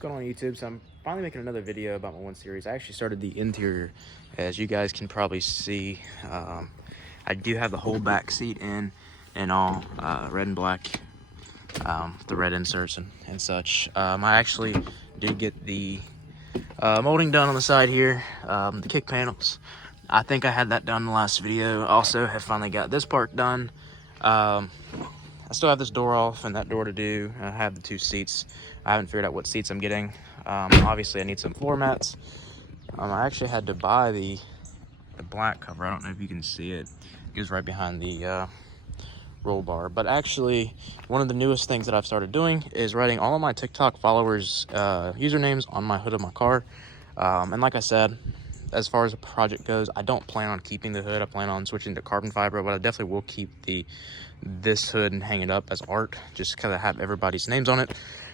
What's going on YouTube? So I'm finally making another video about my 1 Series. I actually started the interior. As you guys can probably see, I do have the whole back seat in and all red and black, the red inserts and such. I actually did get the molding done on the side here, the kick panels. I think I had that done in the last video. Also have finally got this part done. I still have this door off and that door to do. I have the 2 seats. I haven't figured out what seats I'm getting. Obviously I need some floor mats. I actually had to buy the black cover. I don't know if you can see it. It goes right behind the roll bar. But actually, one of the newest things that I've started doing is writing all of my TikTok followers' usernames on my hood of my car. And like I said, as far as the project goes, I don't plan on keeping the hood. I plan on switching to carbon fiber, but I definitely will keep this hood and hang it up as art, just because I have everybody's names on it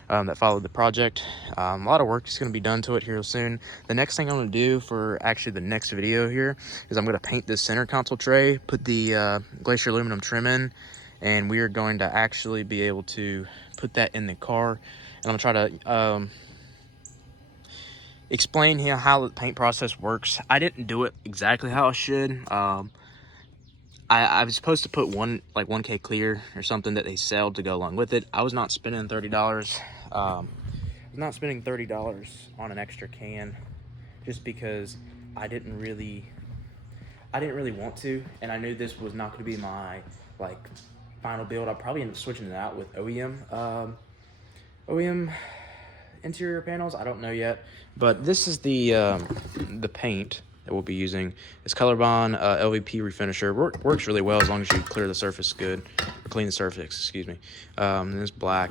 that followed the project. A lot of work is going to be done to it here soon. The next thing I'm going to do for actually the next video here is I'm going to paint this center console tray, put the glacier aluminum trim in, and we are going to actually be able to put that in the car. And I'm going to try to explain here how the paint process works. I didn't do it exactly how I should. I was supposed to put 1K clear or something that they sell to go along with it. I was not spending $30. I was not spending $30 on an extra can just because I didn't really want to, and I knew this was not going to be my final build. I'll probably end up switching it out with OEM interior panels. I don't know yet, but this is the paint that we'll be using. It's Colorbond LVP refinisher. Works really well as long as you clear the surface good, or clean the surface, excuse me. And it's black,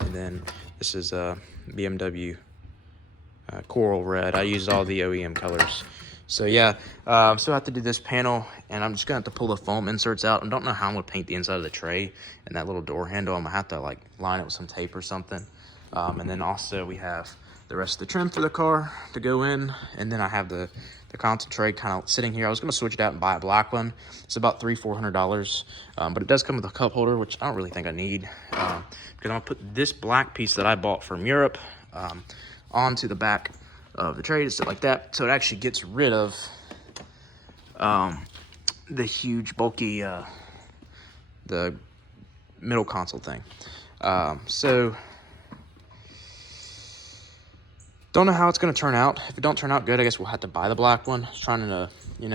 and then this is BMW coral red. I used all the OEM colors. So yeah, so I have to do this panel, and I'm just gonna have to pull the foam inserts out. I don't know how I'm gonna paint the inside of the tray and that little door handle. I'm gonna have to line it with some tape or something. And then also we have the rest of the trim for the car to go in, and then I have the console tray kind of sitting here. I was going to switch it out and buy a black one. It's about $300-400, but it does come with a cup holder, which I don't really think I need, because I'm going to put this black piece that I bought from Europe onto the back of the tray to sit like that, so it actually gets rid of the huge bulky the middle console thing. So don't know how it's going to turn out. If it don't turn out good, I guess we'll have to buy the black one. Just trying to,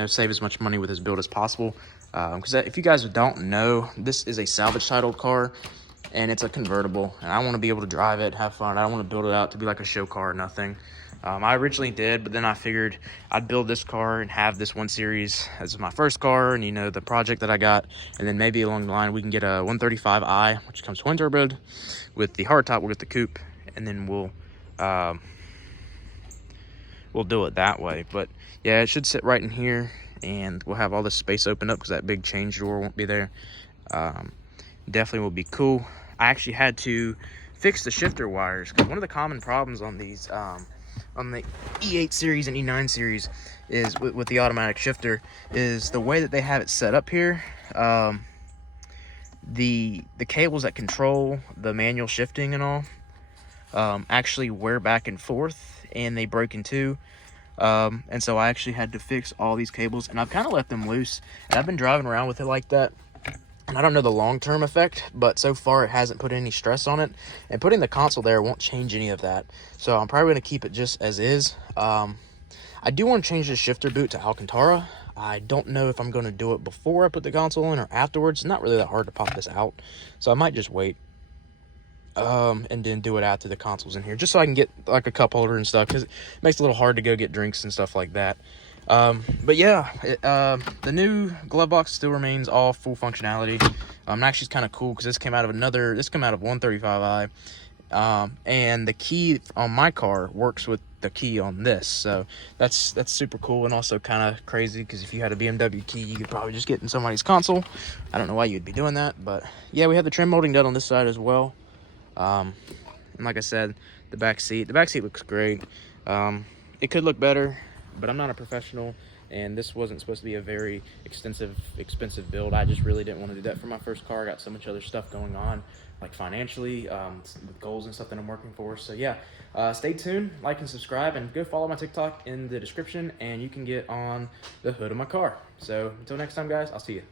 save as much money with this build as possible. Because if you guys don't know, this is a salvage titled car, and it's a convertible. And I want to be able to drive it, have fun. I don't want to build it out to be like a show car or nothing. I originally did, but then I figured I'd build this car and have this 1 Series as my first car, and the project that I got, and then maybe along the line we can get a 135i, which comes twin turboed. With the hardtop, we'll get the coupe, and then we'll do it that way. But yeah, it should sit right in here, and we'll have all this space opened up because that big change door won't be there. Definitely will be cool. I actually had to fix the shifter wires, because one of the common problems on these on the E8 series and E9 series is with the automatic shifter is the way that they have it set up here. The cables that control the manual shifting and all actually wear back and forth, and they break in two. And so I actually had to fix all these cables, and I've kind of left them loose, and I've been driving around with it like that, and I don't know the long-term effect, but so far it hasn't put any stress on it, and putting the console there won't change any of that. So I'm probably going to keep it just as is. I do want to change the shifter boot to Alcantara. I don't know if I'm going to do it before I put the console in or afterwards. It's not really that hard to pop this out, so I might just wait and then do it after the console's in here, just so I can get like a cup holder and stuff, because it makes it a little hard to go get drinks and stuff like that. But yeah, the new glove box still remains all full functionality. Actually, it's kind of cool because this came out of 135i, and the key on my car works with the key on this, so that's super cool, and also kind of crazy because if you had a BMW key, you could probably just get in somebody's console. I don't know why you'd be doing that, but yeah, we have the trim molding done on this side as well. And like I said, the back seat looks great. It could look better, but I'm not a professional, and this wasn't supposed to be a very expensive build. I just really didn't want to do that for my first car. I got so much other stuff going on, like financially, with goals and stuff that I'm working for. So yeah, stay tuned, like and subscribe, and go follow my TikTok in the description, and you can get on the hood of my car. So until next time, guys, I'll see you.